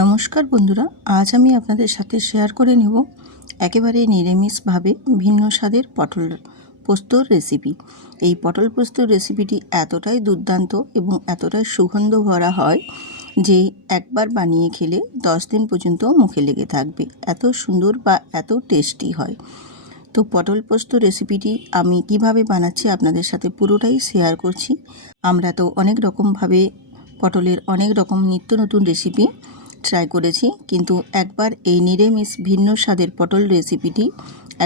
নমস্কার বন্ধুরা, আজ আমি আপনাদের সাথে শেয়ার করে নেব একেবারে নিরামিষভাবে ভিন্ন স্বাদের পটল পোস্তর রেসিপি। এই পটল পোস্তর রেসিপিটি এতটাই দুর্দান্ত এবং এতটাই সুগন্ধ ভরা হয় যে একবার বানিয়ে খেলে 10 দিন পর্যন্ত মুখে লেগে থাকবে। এত সুন্দর বা এত টেস্টি হয়। তো পটল পোস্ত রেসিপিটি আমি কিভাবে বানাচ্ছি আপনাদের সাথে পুরোটাই শেয়ার করছি। আমরা তো অনেক রকমভাবে পটলের অনেক রকম নিত্য নতুন রেসিপি ট্রাই করেছি, কিন্তু একবার এই নিরামিষ ভিন্ন স্বাদের পটল রেসিপিটি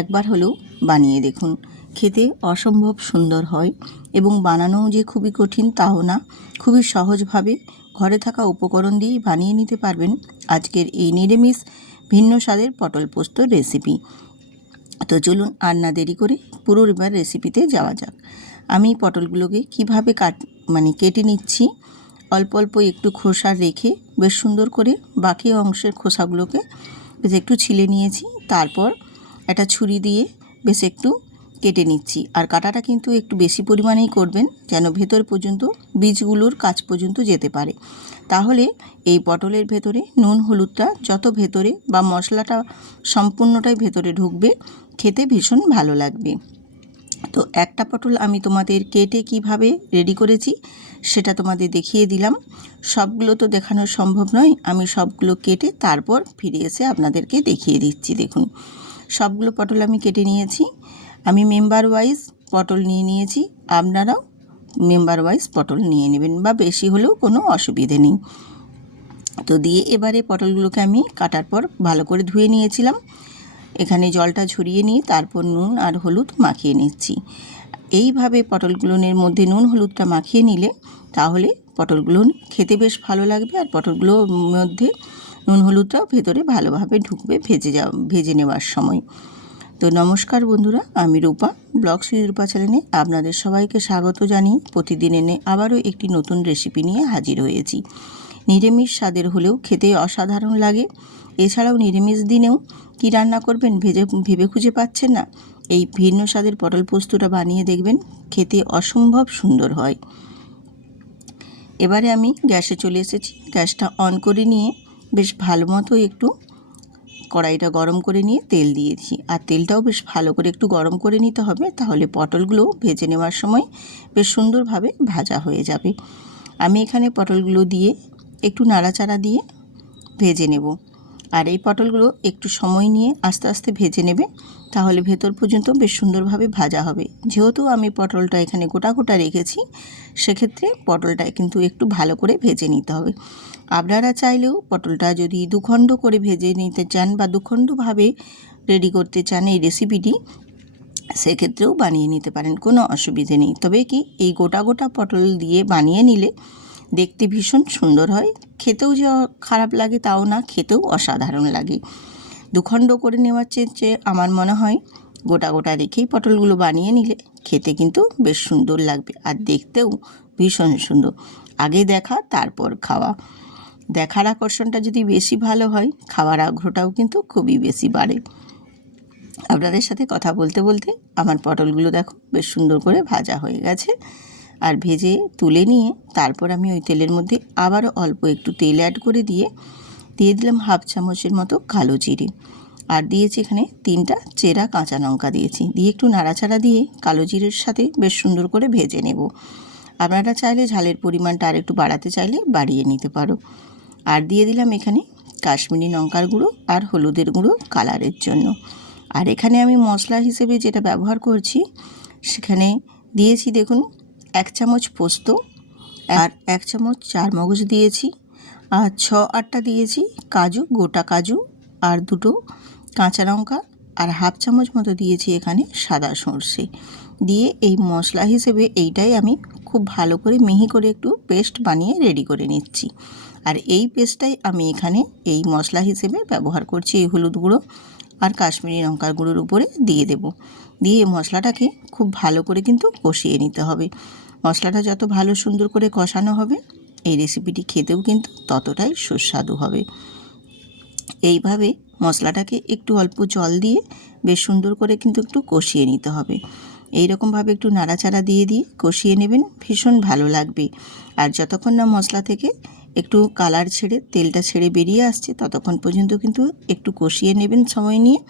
একবার হলেও বানিয়ে দেখুন। খেতে অসম্ভব সুন্দর হয় এবং বানানোও যে খুবই কঠিন তাও না, খুবই সহজভাবে ঘরে থাকা উপকরণ দিয়েই বানিয়ে নিতে পারবেন আজকের এই নিরামিষ ভিন্ন স্বাদের পটল পোস্ত রেসিপি। তো চলুন আর না দেরি করে পুরো এবার রেসিপিতে যাওয়া যাক। আমি পটলগুলোকে কিভাবে কেটে নিচ্ছি। অল্প অল্প একটু খোসা রেখে বেশ সুন্দর করে বাকি অংশের খোসাগুলোকে বেশ একটু ছিলে নিয়েছি। তারপর একটা ছুরি দিয়ে বেশ একটু কেটে নিচ্ছি। আর কাটাটা কিন্তু একটু বেশি পরিমাণেই করবেন, যেন ভেতর পর্যন্ত বীজগুলোর কাছ পর্যন্ত যেতে পারে। তাহলে এই পটলের ভেতরে নুন হলুদটা যত ভেতরে বা মশলাটা সম্পূর্ণটাই ভেতরে ঢুকবে, খেতে ভীষণ ভালো লাগবে। তো একটা পটল আমি তোমাদের কেটে কিভাবে রেডি করেছি সেটা তোমাদের দেখিয়ে দিলাম। সবগুলো তো দেখানো সম্ভব নয়, আমি সবগুলো কেটে তারপর ফিরে এসে আপনাদেরকে দেখিয়ে দিচ্ছি। দেখুন, সবগুলো পটল আমি কেটে নিয়েছি। আমি মেম্বার ওয়াইজ পটল নিয়েছি, আপনারাও মেম্বার ওয়াইজ পটল নিয়ে নেবেন, বা বেশি হলেও কোনো অসুবিধে নেই। তো দিয়ে এবারে পটলগুলোকে আমি কাটার পর ভালো করে ধুয়ে নিয়েছিলাম। এখানে জলটা ঝরিয়ে নিয়ে তারপর নুন আর হলুদ মাখিয়ে নিচ্ছি। এইভাবে পটলগুলোর মধ্যে নুন হলুদটা মাখিয়ে নিলে তাহলে পটলগুলো খেতে বেশ ভালো লাগবে, আর পটলগুলোর মধ্যে নুন হলুদটাও ভেতরে ভালোভাবে ঢুকবে ভেজে নেওয়ার সময়। তো নমস্কার বন্ধুরা, আমি রূপা, ব্লগস উইথ রূপা চ্যানেলে আপনাদের সবাইকে স্বাগত জানিয়ে প্রতিদিন এনে আবারও একটি নতুন রেসিপি নিয়ে হাজির হয়েছি। নিরামিষ স্বাদের হলেও খেতে অসাধারণ লাগে। এছাড়াও নিরামিষ দিনেও কী রান্না করবেন ভেবে খুঁজে পাচ্ছেন না, এই ভিন্ন স্বাদের পটল পোস্তটা বানিয়ে দেখবেন, খেতে অসম্ভব সুন্দর হয়। এবারে আমি গ্যাসে চলে এসেছি। গ্যাসটা অন করে নিয়ে বেশ ভালো মতো একটু কড়াইটা গরম করে নিয়ে তেল দিয়েছি। আর তেলটাও বেশ ভালো করে একটু গরম করে নিতে হবে, তাহলে পটলগুলো ভেজে নেওয়ার সময় বেশ সুন্দরভাবে ভাজা হয়ে যাবে। আমি এখানে পটলগুলো দিয়ে একটু নাড়াচাড়া দিয়ে ভেজে নেব। আর এই পটলগুলো একটু সময় নিয়ে আস্তে আস্তে ভেজে নেবে, তাহলে ভেতর পর্যন্ত বেশ সুন্দরভাবে ভাজা হবে। যেহেতু আমি পটলটা এখানে গোটা গোটা রেখেছি, সেক্ষেত্রে পটলটা কিন্তু একটু ভালো করে ভেজে নিতে হবে। আপনারা চাইলেও পটলটা যদি দুখণ্ড করে ভেজে নিতে চান বা দুখণ্ডভাবে রেডি করতে চান এই রেসিপিটি, সেক্ষেত্রেও বানিয়ে নিতে পারেন, কোনো অসুবিধে নেই। তবে কি এই গোটা গোটা পটল দিয়ে বানিয়ে নিলে দেখতে ভীষণ সুন্দর হয়, খেতেও যে খারাপ লাগে তাও না, খেতেও অসাধারণ লাগে। দুখণ্ড করে নেওয়ার চেয়ে আমার মনে হয় গোটা গোটা রেখেই পটলগুলো বানিয়ে নিলে খেতে কিন্তু বেশ সুন্দর লাগবে, আর দেখতেও ভীষণ সুন্দর। আগে দেখা তারপর খাওয়া, দেখার আকর্ষণটা যদি বেশি ভালো হয়, খাওয়ার আগ্রহটাও কিন্তু খুবই বেশি বাড়ে। আপনাদের সাথে কথা বলতে বলতে আমার পটলগুলো দেখো বেশ সুন্দর করে ভাজা হয়ে গেছে। আর ভেজে তুলে নিয়ে তারপর আমি ওই তেলের মধ্যে আবারও অল্প একটু তেল অ্যাড করে দিয়ে দিলাম হাফ চামচের মতো কালো জিরে, আর দিয়েছি এখানে 3টা চেরা কাঁচা লঙ্কা দিয়েছি। দিয়ে একটু নাড়াচাড়া দিয়ে কালো জিরের সাথে বেশ সুন্দর করে ভেজে নেব। আপনারা চাইলে ঝালের পরিমাণটা আর একটু বাড়াতে চাইলে বাড়িয়ে নিতে পারো। আর দিয়ে দিলাম এখানে কাশ্মীরি লঙ্কার গুঁড়ো আর হলুদের গুঁড়ো কালারের জন্য। আর এখানে আমি মশলা হিসেবে যেটা ব্যবহার করছি সেখানে দিয়েছি দেখুন 1 চামচ পোস্ত, আর 1 চামচ চারমগজ দিয়েছি, আর 6-8টা দিয়েছি কাজু, গোটা কাজু, আর 2টো কাঁচা লঙ্কা, আর হাফ চামচ মতো দিয়েছি এখানে সাদা সর্ষে। দিয়ে এই মশলা হিসেবে এইটাই আমি খুব ভালো করে মিহি করে একটু পেস্ট বানিয়ে রেডি করে নিচ্ছি। আর এই পেস্টটাই আমি এখানে এই মশলা হিসেবে ব্যবহার করছি। এই হলুদ গুঁড়ো আর কাশ্মীরি লঙ্কার গুঁড়োর উপরে দিয়ে দেব। দিয়ে মশলাটাকে খুব ভালো করে কিন্তু কষিয়ে নিতে হবে। মশলাটা যত ভালো সুন্দর করে কষানো হবে, এই রেসিপিটি খেতেও কিন্তু ততটাই সুস্বাদু হবে। এইভাবে মশলাটাকে একটু অল্প জল দিয়ে বেশ সুন্দর করে কিন্তু একটু কষিয়ে নিতে হবে। এই রকমভাবে একটু নাড়াচাড়া দিয়ে কষিয়ে নেবেন, ভীষণ ভালো লাগবে। আর যতক্ষণ না মশলা থেকে একটু কালার ছেড়ে তেলটা ছেড়ে বেরিয়ে আসছে ততক্ষণ পর্যন্ত কিন্তু একটু কষিয়ে নেবেন সময় নিয়ে,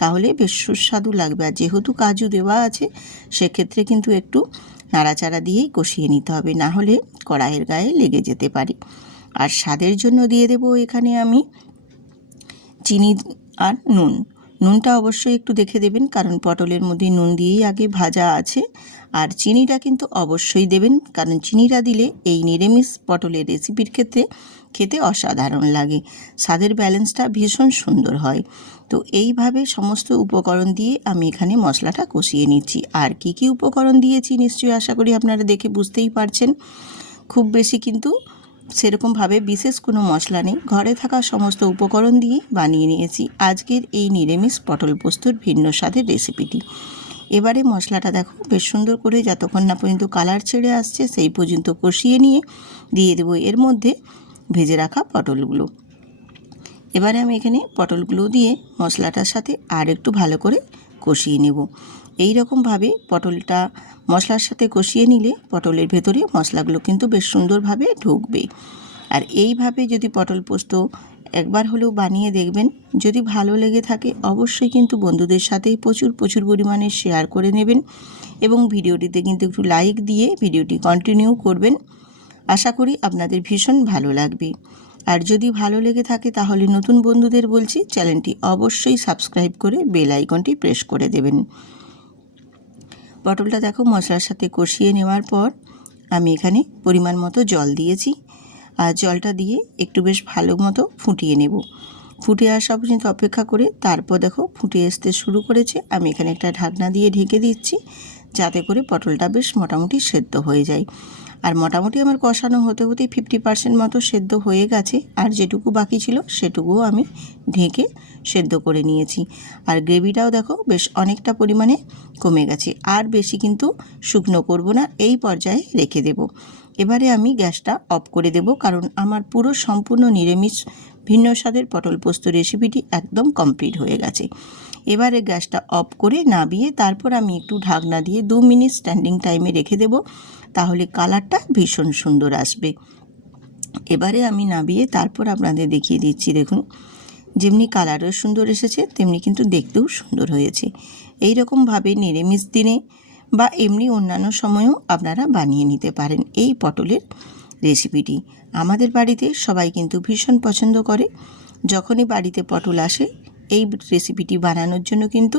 তাহলে বেশ সুস্বাদু লাগবে। আর যেহেতু কাজু দেওয়া আছে সেক্ষেত্রে কিন্তু একটু নাড়াচাড়া দিয়েই কষিয়ে নিতে হবে, না হলে কড়াইয়ের গায়ে লেগে যেতে পারে। আর স্বাদের জন্য দিয়ে দেব এখানে আমি চিনি আর নুন। নুনটা অবশ্যই একটু দেখে দেবেন, কারণ পটলের মধ্যে নুন দিয়েই আগে ভাজা আছে। আর চিনিটা কিন্তু অবশ্যই দেবেন, কারণ চিনিটা দিলে এই নিরামিষ পটলের রেসিপির ক্ষেত্রে খেতে অসাধারণ লাগে, স্বাদের ব্যালেন্সটা ভীষণ সুন্দর হয়। তো এইভাবে সমস্ত উপকরণ দিয়ে আমি এখানে মশলাটা কষিয়ে নিচ্ছি। আর কি কি উপকরণ দিয়েছি নিশ্চয়ই আশা করি আপনারা দেখে বুঝতেই পারছেন। খুব বেশি কিন্তু সেরকমভাবে বিশেষ কোনো মশলা নেই, ঘরে থাকা সমস্ত উপকরণ দিয়ে বানিয়ে নিয়েছি আজকের এই নিরামিষ পটল পোস্তর ভিন্ন স্বাদের রেসিপিটি। এবারে মশলাটা দেখো বেশ সুন্দর করে যতক্ষণ না পর্যন্ত কালার ছেড়ে আসছে সেই পর্যন্ত কষিয়ে নিয়ে দিয়ে দেবো এর মধ্যে ভেজে রাখা পটলগুলো। এবারে আমি এখানে পটলগুলো দিয়ে মশলাটার সাথে আর একটু ভালো করে কষিয়ে নেব। এই রকমভাবে পটলটা মশলার সাথে কষিয়ে নিলে পটলের ভেতরে মশলাগুলো কিন্তু বেশ সুন্দরভাবে ঢুকবে। আর এইভাবে যদি পটল পোস্ত একবার হলেও বানিয়ে দেখবেন, যদি ভালো লেগে থাকে অবশ্যই কিন্তু বন্ধুদের সাথে প্রচুর পরিমাণে শেয়ার করে নেবেন এবং ভিডিওটিতে কিন্তু একটু লাইক দিয়ে ভিডিওটি কন্টিনিউ করবেন। আশা করি আপনাদের ভীষণ ভালো লাগবে। আর যদি ভালো লেগে থাকে তাহলে নতুন বন্ধুদের বলছি চ্যানেলটি অবশ্যই সাবস্ক্রাইব করে বেল আইকনটি প্রেস করে দেবেন। পটলটা দেখো মশলার সাথে কষিয়ে নেওয়ার পর আমি এখানে পরিমাণ মতো জল দিয়েছি। আর জলটা দিয়ে একটু বেশ ভালো মতো ফুটিয়ে নেব। ফুটে আসা পর্যন্ত অপেক্ষা করে তারপর দেখো ফুটে আসতে শুরু করেছে। আমি এখানে একটা ঢাকনা দিয়ে ঢেকে দিচ্ছি যাতে করে পটলটা বেশ মোটামুটি সেদ্ধ হয়ে যায়। আর মোটামুটি আমার কষানো হতে 50% মতো সেদ্ধ হয়ে গেছে। আর যেটুকু বাকি ছিল সেটুকুও আমি ঢেকে সেদ্ধ করে নিয়েছি। আর গ্রেভিটাও দেখো বেশ অনেকটা পরিমাণে কমে গেছে। আর বেশি কিন্তু শুকনো করব না, এই পর্যায়ে রেখে দেব। এবারে আমি গ্যাসটা অফ করে দেব, কারণ আমার পুরো সম্পূর্ণ নিরামিষ ভিন্ন স্বাদের পটল পোস্ত রেসিপিটি একদম কমপ্লিট হয়ে গেছে। এবারে গ্যাসটা অফ করে নামিয়ে তারপর আমি একটু ঢাকনা দিয়ে 2 মিনিট স্ট্যান্ডিং টাইমে রেখে দেব, তাহলে কালারটা ভীষণ সুন্দর আসবে। এবারে আমি নামিয়ে তারপর আপনাদের দেখিয়ে দিচ্ছি। দেখুন যেমনি কালারও সুন্দর এসেছে তেমনি কিন্তু দেখতেও সুন্দর হয়েছে। এই রকমভাবে নিরামিষ দিনে বা এমনি অন্যান্য সময়েও আপনারা বানিয়ে নিতে পারেন এই পটলের রেসিপিটি। আমাদের বাড়িতে সবাই কিন্তু ভীষণ পছন্দ করে। যখনই বাড়িতে পটল আসে এই রেসিপিটি বানানোর জন্য কিন্তু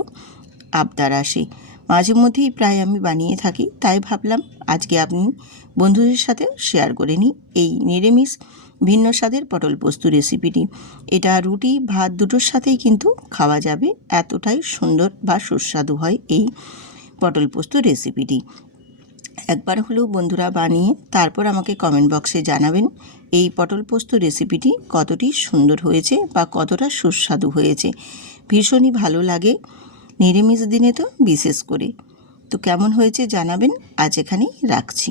আবদার আসে। মাঝে মধ্যেই প্রায় আমি বানিয়ে থাকি, তাই ভাবলাম আজকে আপনি বন্ধুদের সাথে শেয়ার করে নিই এই নিরামিষ ভিন্ন স্বাদের পটল পোস্ত রেসিপিটি। এটা রুটি ভাত দুটোর সাথেই কিন্তু খাওয়া যাবে, এতটাই সুন্দর বা সুস্বাদু হয় এই পটল পোস্ত রেসিপিটি। একবার হলেও বন্ধুরা বানিয়ে তারপর আমাকে কমেন্ট বক্সে জানাবেন এই পটল পোস্ত রেসিপিটি কতটি সুন্দর হয়েছে বা কতটা সুস্বাদু হয়েছে। ভীষণই ভালো লাগে নিরামিষ দিনে তো বিশেষ করে। তো কেমন হয়েছে জানাবেন। আজ এখানেই রাখছি।